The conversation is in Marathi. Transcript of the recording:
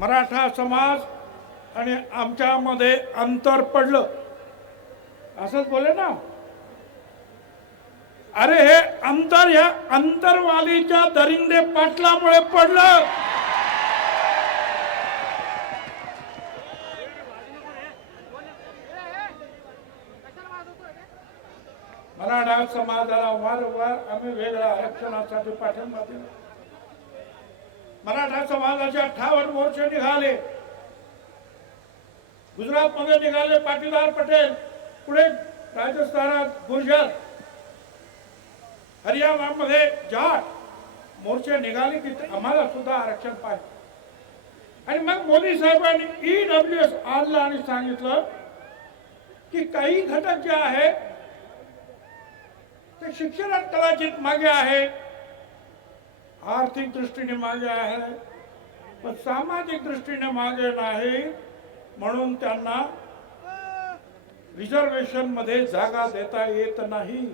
मराठा समाज आणि आमच्यामध्ये अंतर पडलं. असंच बोले ना. अरे हे अंतर ह्या अंतरवालीच्या दरिंदे पाटलामुळे पडलं. मराठा समाजाला वारंवार आम्ही वेगळ्या आरक्षणासाठी पाठिंबा दिला. मराठा समाजाचे अठ्ठावन्न मोर्चे निघाले. गुजरात मध्ये निघाले पाटीदार पटेल पुढे राजस्थानात गुर्जर. हरियाणामध्ये जाट. मोर्चे निघाले की आम्हाला सुद्धा आरक्षण पाहिजे. आणि मग मोदी साहेबांनी E ईडब्ल्यू एस आणलं आणि सांगितलं की काही घटक जे आहे ते शिक्षणात कदाचित मागे आहे आर्थिक दृष्टीने मागे आहे पण सामाजिक दृष्टीने मागे नाही. म्हणून त्यांना रिझर्वेशनमध्ये जागा देता येत नाही.